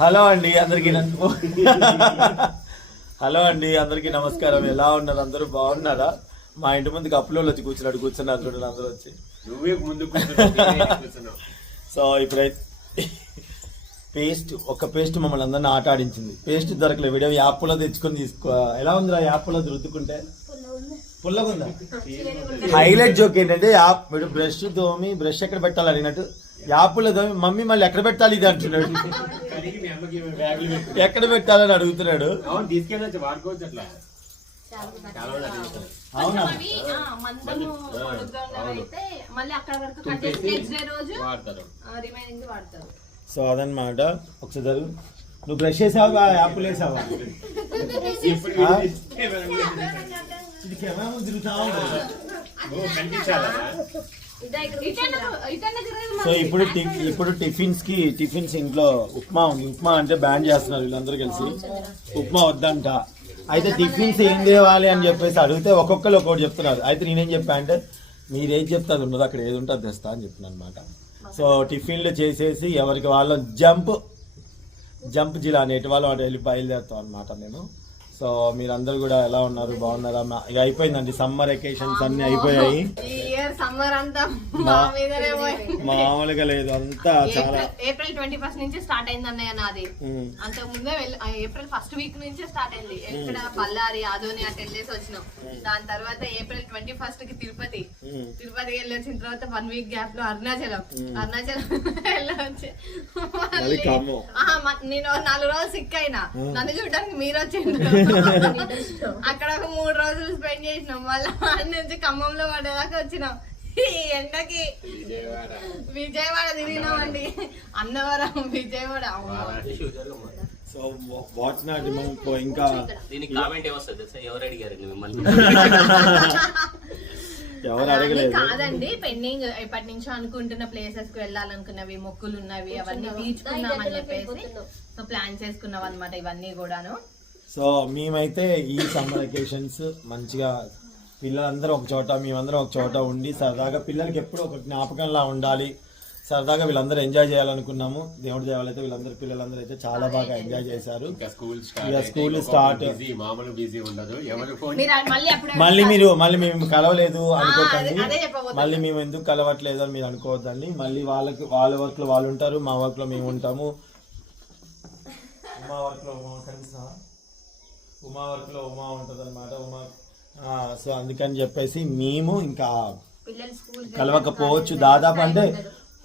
Hello అండి అందరికీ hello అండి అందరికీ నమస్కారం. ఎలా ఉన్నారు? అందరూ బాగున్నారా? మా ఇంటి ముందుకు అప్పులో వచ్చి కూర్చున్నాడు కూర్చున్నారు చూడండి అందరూ వచ్చి. నువ్వే ముందు. సో ఇప్పుడైతే పేస్ట్ ఒక పేస్ట్ మమ్మల్ని అందరిని ఆట ఆడించింది పేస్ట్ దొరకలేదు వీడియో యాప్లో తెచ్చుకొని తీసుకో. ఎలా ఉందిరా యాప్లో రుద్దుకుంటే? పుల్లగా ఉందా హైలైట్ జోక్ ఏంటంటే యాప్ వీడు బ్రష్ దోమి బ్రష్ ఎక్కడ పెట్టాలి అడిగినట్టు యాప్లో మమ్మీ మళ్ళీ ఎక్కడ పెట్టాలి ఇది అంటున్నాడు. ఎక్కడ పెట్టాలని అడుగుతున్నాడు. అవును సో అదనమాట ఒకసారి. నువ్వు బ్రష్ చేసావా? యాప్లు వేసావా? కెమెరా ముందు తిరుగుతా ఉంటుంది. సో ఇప్పుడు టి- ఇప్పుడు టిఫిన్స్కి టిఫిన్స్ ఇంట్లో ఉప్మా ఉంది. ఉప్మా అంటే బ్యాన్ చేస్తున్నారు వీళ్ళందరూ కలిసి. ఉప్మా వద్దంట. అయితే టిఫిన్స్ ఏం తేవాలి అని చెప్పేసి అడిగితే ఒక్కొక్కరు ఒక్కొక్కటి చెప్తున్నారు. అయితే నేనేం చెప్పా అంటే మీరు ఏది చెప్తే అది ఉండదు అక్కడ ఏది ఉంటే అది తెస్తా అని చెప్తున్నాను అనమాట సో టిఫిన్లు చేసేసి ఎవరికి వాళ్ళు జంప్ జంప్ జిల్లా నేటి వాళ్ళు అటు వెళ్ళి బయలుదేరుతాం అనమాట నేను సో మీరందరూ కూడా ఎలా ఉన్నారు? బాగున్నారా? ఇక అయిపోయిందండి. సమ్మర్ వెకేషన్స్ అన్ని అయిపోయాయి. ఇయర్ సమ్మర్ అంతా మా మీదనే మామూలుగా లేదు. అంతా చాలా ఏప్రిల్ ఏప్రిల్ ట్వంటీ ఫస్ట్ నుంచి స్టార్ట్ అయింది అన్నయ్య నాది. అంతకు ముందే వెళ్ళి ఆ, ఏప్రిల్ ఫస్ట్ వీక్ నుంచే స్టార్ట్ అయింది. ఇక్కడ బళ్ళారి ఆదోని అటు వెళ్ళేసి వచ్చినాం. దాని తర్వాత ఏప్రిల్ ట్వంటీ ఫస్ట్కి తిరుపతి. తిరుపతికి వెళ్ళి వచ్చిన తర్వాత వన్ వీక్ గ్యాప్లో అరుణాచలం. అరుణాచలం వెళ్ళొచ్చి నేను నాలుగు రోజులు సిక్ అయినా. నన్ను చూడడానికి మీరు వచ్చిండ్రు. అక్కడ ఒక మూడు రోజులు స్పెండ్ చేసినాం. మళ్ళీ అక్కడి నుంచి ఖమ్మంలో పడేదాకా వచ్చినాం. ఎండకి Vijayawada తిరిగినామండి. Annavaram Vijayawada. So what not మనం ఇంకా దీనికి కామెంట్ ఏమొస్తుంది తెలుసా? ఎవరు అడిగారండి మిమ్మల్ని ఎవరు అడగలేదు. కాదండి పెండింగ్ ఎప్పటి నుంచో అనుకుంటున్న ప్లేసెస్కి వెళ్ళాలనుకున్నవి మొక్కులు ఉన్నవి అవన్నీ తీర్చుకున్నాం అని చెప్పేసి సో ప్లాన్ చేసుకున్నాం అనమాట ఇవన్నీ కూడాను. సో మేమైతే ఈ సమ్మర్ వెకేషన్స్ మంచిగా పిల్లలందరూ ఒక చోట మేమందరం ఒక చోట ఉండి సరదాగా పిల్లలకి ఎప్పుడు ఒక జ్ఞాపకంలా ఉండాలి. సరదాగా వీళ్ళందరూ ఎంజాయ్ చేయాలనుకున్నాము. దేవుడి దేవాలైతే వీళ్ళందరూ పిల్లలందరూ అయితే చాలా బాగా ఎంజాయ్ చేశారు. ఇంకా school start school start. Busy మామూలు బిజీ ఉండదు. ఎవరు ఫోన్ మీరు మళ్ళీ మీరు మళ్ళీ మేము కలవలేదు అనుకోకండి. మళ్ళీ మేము ఎందుకు కలవట్లేదు అని మీరు అనుకోవద్దండి. మళ్ళీ వాళ్ళకి వాళ్ళ వర్క్లో వాళ్ళు ఉంటారు మా వర్క్లో మేము ఉంటాము. ఉమా వర్క్లో ఉమా కనిపిస్తా ఉమా వర్క్లో ఉమా ఉంటది అనమాట ఉమా సో అందుకని చెప్పేసి మేము ఇంకా పిల్లలు స్కూల్ కలవకపోవచ్చు. దాదాపు అంటే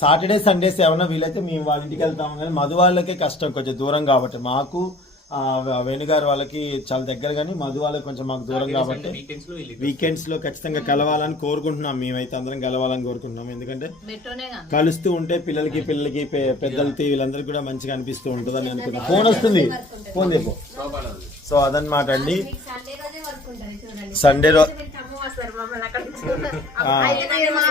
సాటర్డే సండేస్ ఏమన్నా వీలైతే మేము వాళ్ళ ఇంటికి వెళ్తాము కానీ మధు వాళ్ళకే కష్టం కొంచెం దూరం కాబట్టి. మాకు వేణుగారు వాళ్ళకి చాలా దగ్గర కానీ మధు వాళ్ళకి కొంచెం మాకు దూరం కాబట్టి వీకెండ్స్లో వెళ్ళి వీకెండ్స్లో ఖచ్చితంగా కలవాలని కోరుకుంటున్నాం. మేమైతే అందరం కలవాలని కోరుకుంటున్నాం. ఎందుకంటే కలుస్తూ ఉంటే పిల్లలకి పిల్లలకి పెద్దలకి వీళ్ళందరికీ కూడా మంచిగా అనిపిస్తూ ఉంటుందని అనుకుంటున్నాం. ఫోన్ వస్తుంది. ఫోన్. సో అదనమాట అండి. సండే రోజే మా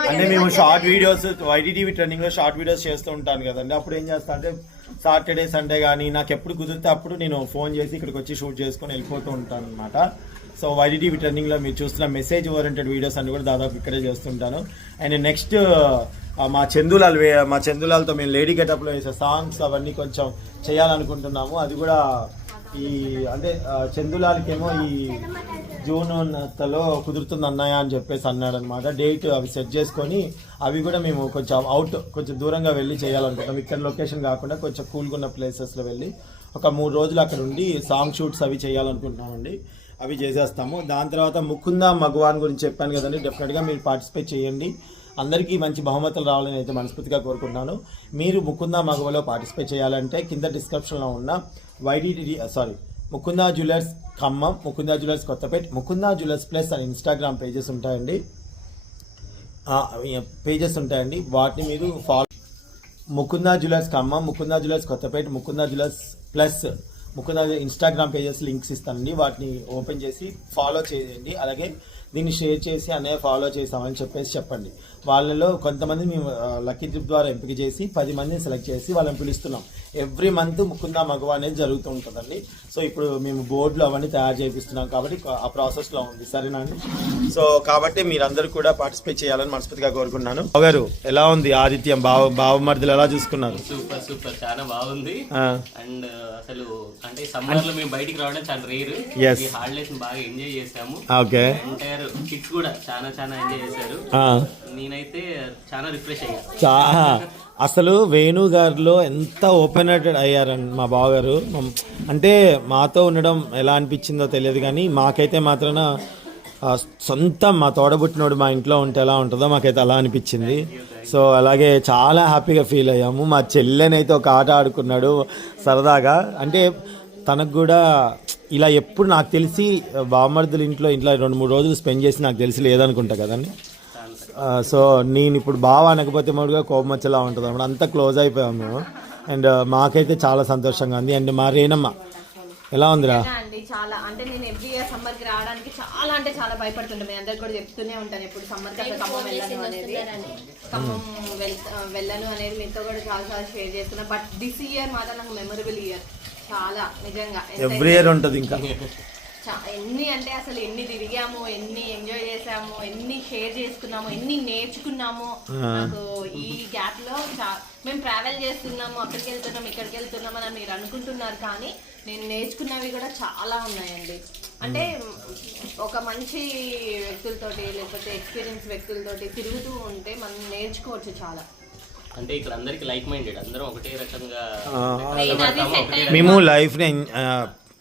అంటే మేము షార్ట్ వీడియోస్ వైటీటీవీ ట్రెండింగ్లో షార్ట్ వీడియోస్ చేస్తూ ఉంటాను కదండి. అప్పుడు ఏం చేస్తా అంటే సాటర్డే సండే కానీ నాకు ఎప్పుడు కుదిరితే అప్పుడు నేను ఫోన్ చేసి ఇక్కడికి వచ్చి షూట్ చేసుకొని వెళ్ళిపోతూ ఉంటాను అనమాట సో వైటీటీవీ ట్రెండింగ్లో మీరు చూస్తున్న మెసేజ్ ఓరియంటెడ్ వీడియోస్ అన్ని కూడా దాదాపు ఇక్కడే చేస్తుంటాను అండ్ నెక్స్ట్ మా చందులాల్ మా చందులాలతో మేము లేడీ గెటప్లో వేసే సాంగ్స్ అవన్నీ కొంచెం చేయాలనుకుంటున్నాము. అది కూడా ఈ అంటే చందులాలకేమో ఈ జూన్ తలో కుదురుతుంది అన్నయ్య అని చెప్పేసి అన్నాడు అనమాట డేట్ అవి సెట్ చేసుకొని అవి కూడా మేము కొంచెం అవుట్ కొంచెం దూరంగా వెళ్ళి చేయాలనుకుంటాం ఇక్కడ లొకేషన్ కాకుండా కొంచెం కూల్గా ఉన్న ప్లేసెస్లో వెళ్ళి ఒక మూడు రోజులు అక్కడ ఉండి సాంగ్ షూట్స్ అవి చేయాలనుకుంటున్నామండి. అవి చేసేస్తాము. దాని తర్వాత ముకుంద మగవాన్ గురించి చెప్పాను కదండి. డెఫినెట్గా మీరు పార్టిసిపేట్ చేయండి. అందరికీ మంచి బహుమతులు రావాలని అయితే మనస్ఫూర్తిగా కోరుకుంటున్నాను. మీరు ముకుంద మగవలో పార్టిసిపేట్ చేయాలంటే కింద డిస్క్రిప్షన్లో ఉన్న Y D T sorry Mukunda jewellers Khammam Mukunda jewellers Kothapet Mukunda jewellers plus అని ఇన్స్టాగ్రామ్ పేజెస్ ఉంటాయండి. పేజెస్ ఉంటాయండి. వాటిని మీరు follow Mukunda jewellers Khammam Mukunda jewellers Kothapeta Mukunda jewellers plus Mukunda Instagram pages links ఇస్తానండి. వాటిని ఓపెన్ చేసి follow చేయండి. అలాగే దీన్ని షేర్ చేసి అన్నయ్య ఫాలో చేసామని చెప్పేసి చెప్పండి. వాళ్ళలో కొంతమంది మేము లక్కీ ట్రిప్ ద్వారా ఎంపిక చేసి పది మందిని సెలెక్ట్ చేసి వాళ్ళని పిలుస్తున్నాం. ఎవ్రీ మంత్ ముకుందా మగవ అనేది జరుగుతూ ఉంటుందండి. సో ఇప్పుడు మేము బోర్డులు అవన్నీ తయారు చేపిస్తున్నాం కాబట్టి ఆ ప్రాసెస్లో ఉంది. సరేనా అండి? సో కాబట్టి మీరందరూ కూడా పార్టిసిపేట్ చేయాలని మనస్ఫూర్తిగా కోరుకున్నాను గారు ఎలా ఉంది ఆదిత్యం? బావ బావమర్దులు ఎలా చూసుకున్నారు? సూపర్ సూపర్ చాలా బాగుంది. అండ్ అసలు అంటే సమ్మర్లో మేము బయటికి రావడం చాలా రేర్. ఈ హాలిడేస్ బాగా ఎంజాయ్ చేసాము ఓకే ఎంటైర్ కిడ్స్ కూడా చాలా చాలా ఎంజాయ్ చేశారు. ఆ. నేనైతే చాలా రిఫ్రెష్ అయ్యా. చా అసలు వేణు గారిలో ఎంత ఓపెన్ హార్టెడ్ అయ్యారండి మా బావగారు. అంటే మాతో ఉండడం ఎలా అనిపించిందో తెలియదు కానీ మాకైతే మాత్రాన సొంత మా తోడబుట్టినోడు మా ఇంట్లో ఉంటే ఎలా ఉంటుందో మాకైతే అలా అనిపించింది. సో అలాగే చాలా హ్యాపీగా ఫీల్ అయ్యాము. మా చెల్లెనైతే ఒక ఆట ఆడుకున్నాడు సరదాగా. అంటే తనకు కూడా ఇలా ఎప్పుడు నాకు తెలిసి బామర్దుల ఇంట్లో ఇంట్లో రెండు మూడు రోజులు స్పెండ్ చేసి నాకు తెలిసి లేదనుకుంటా కదండి. సో నేను ఇప్పుడు బాగా అనకపోతే మామూలుగా కోపం వచ్చేలా ఉంటుంది అనమాట. అంతా క్లోజ్ అయిపోయాము మేము. అండ్ మాకైతే చాలా సంతోషంగా ఉంది. అండ్ మా రేణమ్మ ఎలా ఉందిరా? అండి చాలా. అంటే నేను ఎవ్రీ ఇయర్ సమ్మర్కి రావడానికి చాలా అంటే చాలా భయపడుతుంటాను మీ అందరికి కూడా చెప్తూనే ఉంటాను ఎప్పుడు సమ్మర్కి ఖమ్మం వెళ్ళను అనేది. ఖమ్మం వెళ్- వెళ్ళను అనేది మీతో కూడా చాలా సార్లు షేర్ చేస్తున్నా. బట్ దిస్ ఇయర్ మాత్రం నాకు మెమరబుల్ ఇయర్ చాలా నిజంగా. ఎవ్రీ ఇయర్ ఉంటుంది ఇంకా. ఎన్ని అంటే అసలు ఎన్ని తిరిగాము ఎన్ని ఎంజాయ్ చేసాము ఎన్ని షేర్ చేసుకున్నాము ఎన్ని నేర్చుకున్నాము. నాకు ఈ గ్యాప్లో చా- మేము ట్రావెల్ చేస్తున్నాము అక్కడికి వెళ్తున్నాం ఇక్కడికి వెళ్తున్నాం అని మీరు అనుకుంటున్నారు కానీ నేను నేర్చుకున్నవి కూడా చాలా ఉన్నాయండి. అంటే ఒక మంచి వ్యక్తులతోటి లేకపోతే ఎక్స్పీరియన్స్ వ్యక్తులతోటి తిరుగుతూ ఉంటే మనం నేర్చుకోవచ్చు చాలా. అంటే ఇక్కడ అందరికి లైక్ మైండెడ్ అందరం ఒకటే రకంగా మేము లైఫ్ని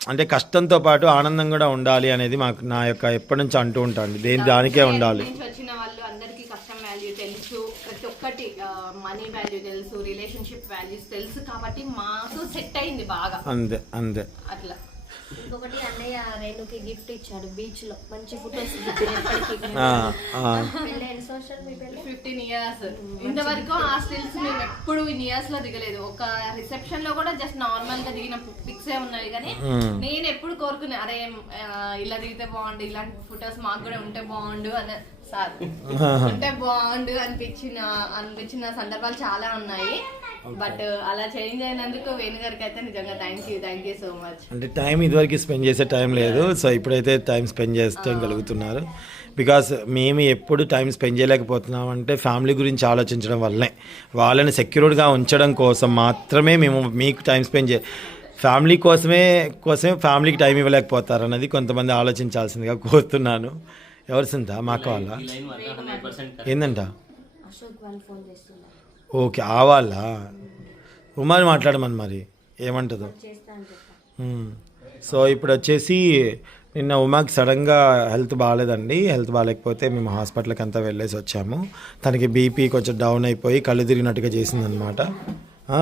అంటే కష్టంతో పాటు ఆనందం కూడా ఉండాలి అనేది మాకు నా యొక్క ఎప్పటి నుంచి అంటూ ఉంటాను దేని దానికే ఉండాలి. నుంచి వచ్చిన వాళ్ళు అందరికీ కష్టం వాల్యూ తెలుసు. ప్రతి ఒక్కటి మనీ వాల్యూ తెలుసు రిలేషన్షిప్ వాల్యూస్ తెలుసు కాబట్టి మాకు సెట్ అయింది బాగా. అంతే అంతే. అట్లా. ఇంకొకటి అన్నయ్య రేణుకి గిఫ్ట్ ఇచ్చాడు బీచ్లో. మంచి ఫొటోస్ ఫిఫ్టీన్ ఇయర్స్ ఇంతవరకు ఆ స్టిల్స్ మేము ఎప్పుడు ఇన్ ఇయర్స్లో దిగలేదు. ఒక రిసెప్షన్లో కూడా జస్ట్ నార్మల్గా దిగిన పిక్స్ ఏ ఉన్నాయి కానీ నేను ఎప్పుడు కోరుకునే అరే ఇలా దిగితే బాగుండు ఇలాంటి ఫొటోస్ మాకు కూడా ఉంటే బాగుండు అనే సార్. ఉంటే బాగుండు అనిపించిన అనిపించిన సందర్భాలు చాలా ఉన్నాయి. బట్ అలా చేంజ్ అయినందుకు వేణు గారికి అయితే నిజంగా thank you thank you so much అంటే టైం ఇదివరకు స్పెండ్ చేసే టైం లేదు. సో ఇప్పుడైతే టైం స్పెండ్ చేస్తే గలుగుతున్నారు బికాస్ మేము ఎప్పుడు టైం స్పెండ్ చేయలేకపోతున్నాం అంటే ఫ్యామిలీ గురించి ఆలోచించడం వల్లనే. వాళ్ళని సెక్యూర్డ్గా ఉంచడం కోసం మాత్రమే మేము మీకు టైం స్పెండ్ చే ఫ్యామిలీ కోసమే కోసమే ఫ్యామిలీకి టైం ఇవ్వలేకపోతారు అన్నది కొంతమంది ఆలోచించాల్సిందిగా కోరుతున్నాను. ఎవరు సింత మా అక్క వాళ్ళ ఏందంట? అశోక్ వాళ్ళు ఫోన్ చేస్తున్నారు. ఓకే ఆవాలా? ఉమాని మాట్లాడమని మరి. ఏమంటుందో? సో ఇప్పుడు వచ్చేసి నిన్న ఉమాకి సడన్గా హెల్త్ బాగాలేదండి హెల్త్ బాగాలేకపోతే మేము హాస్పిటల్కి అంతా వెళ్ళేసి వచ్చాము. తనకి బీపీ కొంచెం డౌన్ అయిపోయి కళ్ళు తిరిగినట్టుగా చేసిందనమాట ఆ,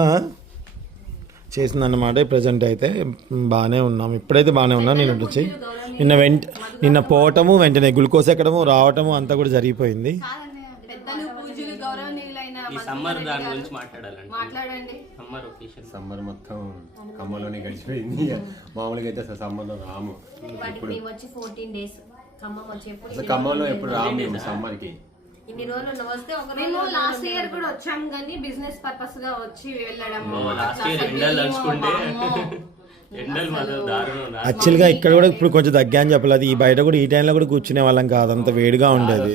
చేసిందన్నమాట. ప్రజెంట్ అయితే బాగానే ఉన్నాం. ఇప్పుడైతే బాగానే ఉన్నాం నేను వచ్చి. నిన్న వెంట నిన్న పోవటము వెంటనే గ్లూకోజ్ ఎక్కడము రావటము అంతా కూడా జరిగిపోయింది. ఈ సమ్మర్ దాని గురించి మాట్లాడాలండి మాట్లాడండి. Summer vacation. సమ్మర్ మొత్తం ఖమ్మంలోనే గడిచిపోయింది. మామూలుగా అయితే అసలు సమ్మర్లో రాము. మేము వచ్చి ఫోర్టీన్ డేస్ ఖమ్మం వచ్చి ఎప్పుడు అసలు ఖమ్మంలో ఎప్పుడు రాము మేము సమ్మర్కి? ఇన్ని రోజులు వస్తే ఒక మేము లాస్ట్ ఇయర్ కూడా వచ్చాం కానీ బిజినెస్ పర్పస్గా వచ్చి వెళ్ళడం. యాక్చువల్గా ఇక్కడ కూడా ఇప్పుడు కొంచెం తగ్గా అని చెప్పలేదు. ఈ బయట కూడా ఈ టైంలో కూడా కూర్చునే వాళ్ళం కాదు. అంత వేడిగా ఉండేది.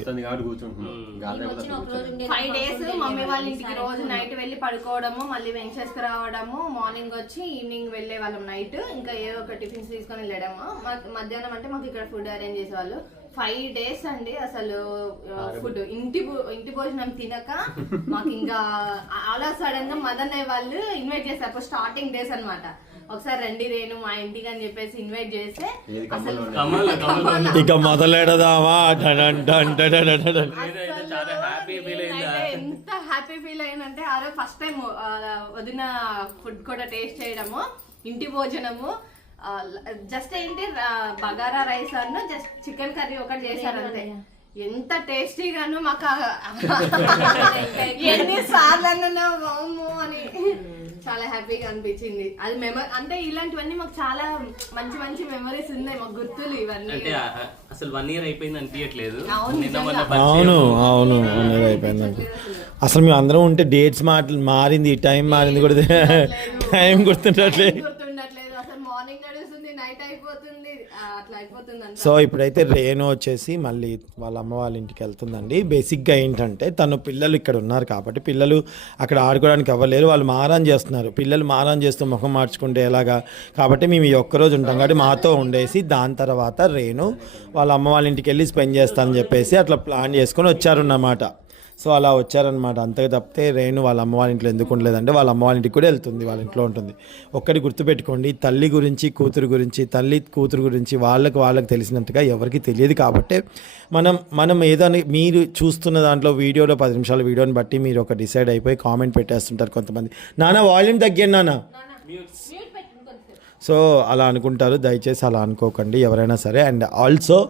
ఫైవ్ డేస్ మమ్మీ వాళ్ళ ఇంటికి రోజు నైట్ వెళ్ళి పడుకోవడము మళ్ళీ వెంచేసుకు రావడము మార్నింగ్ వచ్చి ఈవినింగ్ వెళ్ళే వాళ్ళం నైట్ ఇంకా ఏదో ఒక టిఫిన్స్ తీసుకొని వెళ్ళడము? మధ్యాహ్నం అంటే మాకు ఇక్కడ ఫుడ్ అరేంజ్ చేసేవాళ్ళు. ఫైవ్ డేస్ అండి అసలు ఫుడ్ ఇంటి ఇంటి భోజనం తినక మాకు ఇంకా అలా సడన్గా మదన్ వాళ్ళు ఇన్వైట్ చేస్తారు స్టార్టింగ్ డేస్ అన్నమాట. ఒకసారి రండి రేణు మా ఇంటికి అని చెప్పేసి ఇన్వైట్ చేస్తే ఏది అసలు ఖమ్మంలో కమల్ కమల్ ఇక మొదలెడదామా? ఎంత హ్యాపీ ఫీల్ అయ్యానంటే ఆ రోజు ఫస్ట్ టైం వదిన ఫుడ్ కూడా టేస్ట్ చేయడము ఇంటి భోజనము జస్ట్ ఏంటి బగారా రైస్ అన్న జస్ట్ చికెన్ కర్రీ ఒకటి చేశారు అంతే ఎంత టేస్టీగాను మాకు ఎన్ని సార్లు అన్నా బాము అని. చాలా హ్యాపీగా అనిపించింది. అది మెమరీ అంటే ఇలాంటివన్నీ మాకు చాలా మంచి మంచి మెమరీస్ ఉన్నాయి మాకు గుర్తులు ఇవన్నీ. అంటే ఆ- అసలు వన్ ఇయర్ అయిపోయింది అనిపించట్లేదు అవును, నిన్న మొన్న నిజంగా. పరిచయం. అవును అవును అనేది అయిపోయిందండి అసలు మేము అందరం ఉంటే డేట్స్ మాట మారింది టైం మారింది కూడా టైం గుర్తుండట్లేదు. నైట్ అయిపోతుంది. అట్లా అయిపోతుంది సో ఇప్పుడైతే రేణు వచ్చేసి మళ్ళీ వాళ్ళ అమ్మ వాళ్ళ ఇంటికి వెళ్తుందండి. బేసిక్గా ఏంటంటే తను పిల్లలు ఇక్కడ ఉన్నారు కాబట్టి పిల్లలు అక్కడ ఆడుకోవడానికి అవ్వలేరు వాళ్ళు మారాన్ చేస్తున్నారు. పిల్లలు మారాన్ చేస్తూ ముఖం మార్చుకుంటే ఎలాగా? కాబట్టి మేము ఈ ఒక్కరోజు ఉంటాం. కాబట్టి మాతో ఉండేసి దాని తర్వాత రేణు వాళ్ళ అమ్మ వాళ్ళ ఇంటికి వెళ్ళి స్పెండ్ చేస్తానని చెప్పేసి అట్లా ప్లాన్ చేసుకొని వచ్చారన్నమాట. సో అలా వచ్చారనమాట అంతగా తప్పితే రేణు వాళ్ళ అమ్మ వాళ్ళ ఇంట్లో ఎందుకు ఉండలేదంటే వాళ్ళ అమ్మ వాళ్ళ ఇంటికి కూడా వెళ్తుంది వాళ్ళ ఇంట్లో ఉంటుంది. ఒక్కటి గుర్తుపెట్టుకోండి తల్లి గురించి కూతురు గురించి తల్లి కూతురు గురించి వాళ్ళకి వాళ్ళకి తెలిసినట్టుగా ఎవరికి తెలియదు కాబట్టి మనం మనం ఏదైనా మీరు చూస్తున్న దాంట్లో వీడియోలో పది నిమిషాల వీడియోని బట్టి మీరు ఒక డిసైడ్ అయిపోయి కామెంట్ పెట్టేస్తుంటారు కొంతమంది. నాన్న వాల్యూమ్ తగ్గాను నాన్న. సో అలా అనుకుంటారు దయచేసి అలా అనుకోకండి ఎవరైనా సరే. అండ్ ఆల్సో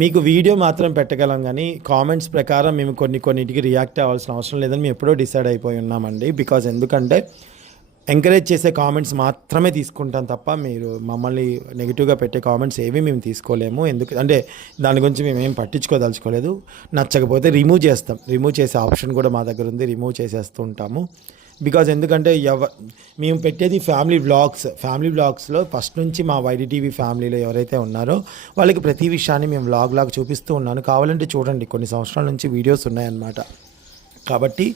మీకు వీడియో మాత్రం పెట్టగలం కానీ కామెంట్స్ ప్రకారం మేము కొన్ని కొన్నిటికి రియాక్ట్ అవ్వాల్సిన అవసరం లేదని మేము ఎప్పుడో డిసైడ్ అయిపోయి ఉన్నామండి. బికాజ్ ఎందుకంటే ఎంకరేజ్ చేసే కామెంట్స్ మాత్రమే తీసుకుంటాం తప్ప మీరు మమ్మల్ని నెగిటివ్గా పెట్టే కామెంట్స్ ఏవి మేము తీసుకోలేము. ఎందుకు అంటే దాని గురించి మేము ఏం పట్టించుకోదలుచుకోలేదు. నచ్చకపోతే రిమూవ్ చేస్తాం. రిమూవ్ చేసే ఆప్షన్ కూడా మా దగ్గర ఉంది. రిమూవ్ చేసేస్తూ ఉంటాము. బికాజ్ ఎందుకంటే ఎవ మేము పెట్టేది ఫ్యామిలీ బ్లాగ్స్ ఫ్యామిలీ బ్లాగ్స్లో ఫస్ట్ నుంచి మా వైడిటీవీ ఫ్యామిలీలో ఎవరైతే ఉన్నారో వాళ్ళకి ప్రతి విషయాన్ని మేము వ్లాగ్ లాగా చూపిస్తూ ఉన్నాను. కావాలంటే చూడండి కొన్ని సంవత్సరాల నుంచి వీడియోస్ ఉన్నాయన్నమాట. కాబట్టి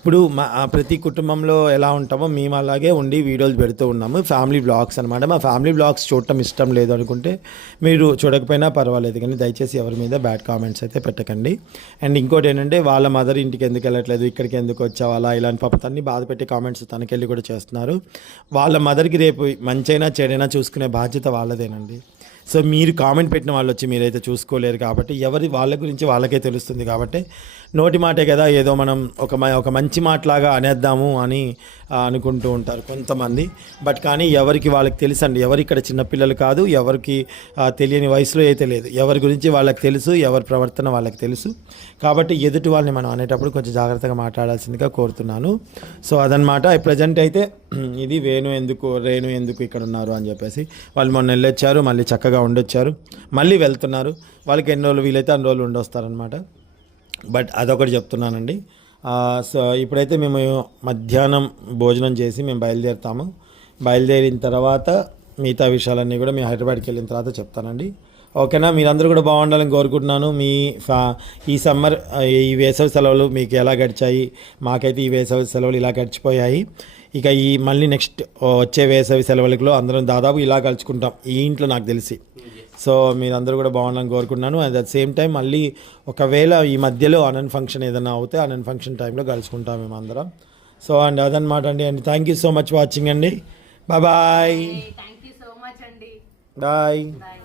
ఇప్పుడు మా ప్రతి కుటుంబంలో ఎలా ఉంటామో మేము అలాగే ఉండి వీడియోలు పెడుతూ ఉన్నాము. ఫ్యామిలీ బ్లాగ్స్ అనమాట మా ఫ్యామిలీ బ్లాగ్స్ చూడటం ఇష్టం లేదు అనుకుంటే మీరు చూడకపోయినా పర్వాలేదు. కానీ దయచేసి ఎవరి మీద బ్యాడ్ కామెంట్స్ అయితే పెట్టకండి. అండ్ ఇంకోటి ఏంటంటే వాళ్ళ మదర్ ఇంటికి ఎందుకు వెళ్ళట్లేదు ఇక్కడికి ఎందుకు వచ్చావు అలా ఇలాంటి పాప తన్ని బాధ పెట్టే కామెంట్స్ తనకెళ్ళి కూడా చేస్తున్నారు. వాళ్ళ మదర్కి రేపు మంచైనా చెడైనా చూసుకునే బాధ్యత వాళ్ళదేనండి. సో మీరు కామెంట్ పెట్టిన వాళ్ళు వచ్చి మీరైతే చూసుకోలేరు కాబట్టి ఎవరి వాళ్ళ గురించి వాళ్ళకే తెలుస్తుంది కాబట్టి నోటి మాటే కదా ఏదో మనం ఒక ఒక మంచి మాటలాగా అనేద్దాము అని అనుకుంటూ ఉంటారు కొంతమంది. బట్ కానీ ఎవరికి వాళ్ళకి తెలుసండి ఎవరు ఇక్కడ చిన్నపిల్లలు కాదు ఎవరికి తెలియని వయసులో అయితే లేదు. ఎవరి గురించి వాళ్ళకి తెలుసు ఎవరి ప్రవర్తన వాళ్ళకి తెలుసు. కాబట్టి ఎదుటి వాళ్ళని మనం అనేటప్పుడు కొంచెం జాగ్రత్తగా మాట్లాడాల్సిందిగా కోరుతున్నాను. సో అదనమాట ప్రజెంట్ అయితే ఇది వేణు ఎందుకు రేణు ఎందుకు ఇక్కడ ఉన్నారు అని చెప్పేసి వాళ్ళు మొన్న వెళ్ళొచ్చారు మళ్ళీ చక్కగా ఉండొచ్చారు. మళ్ళీ వెళ్తున్నారు. వాళ్ళకి ఎన్ని రోజులు వీలైతే అన్ని రోజులు ఉండొస్తారనమాట బట్ అదొకటి చెప్తున్నానండి. సో ఇప్పుడైతే మేము మధ్యాహ్నం భోజనం చేసి మేము బయలుదేరుతాము. బయలుదేరిన తర్వాత మిగతా విషయాలన్నీ కూడా మేము హైదరాబాద్కి వెళ్ళిన తర్వాత చెప్తానండి. ఓకేనా? మీరందరూ కూడా బాగుండాలని కోరుకుంటున్నాను. మీ ఫా ఈ సమ్మర్ ఈ వేసవి సెలవులు మీకు ఎలా గడిచాయి? మాకైతే ఈ వేసవి సెలవులు ఇలా గడిచిపోయాయి. ఇక ఈ మళ్ళీ నెక్స్ట్ వచ్చే వేసవి సెలవులలో అందరం దాదాపు ఇలా కలుసుకుంటాం ఈ ఇంట్లో నాకు తెలిసి. సో మీరందరూ కూడా బాగుండాలని కోరుకుంటున్నాను. అట్ ద సేమ్ టైం మళ్ళీ ఒకవేళ ఈ మధ్యలో అనంత్ ఫంక్షన్ ఏదైనా అవుతే అనంత్ ఫంక్షన్ టైంలో కలుసుకుంటాం మేము అందరం. సో అండ్ అదనమాట అండి. And thank you so much watching అండి. అండి. బాయ్. బాయ్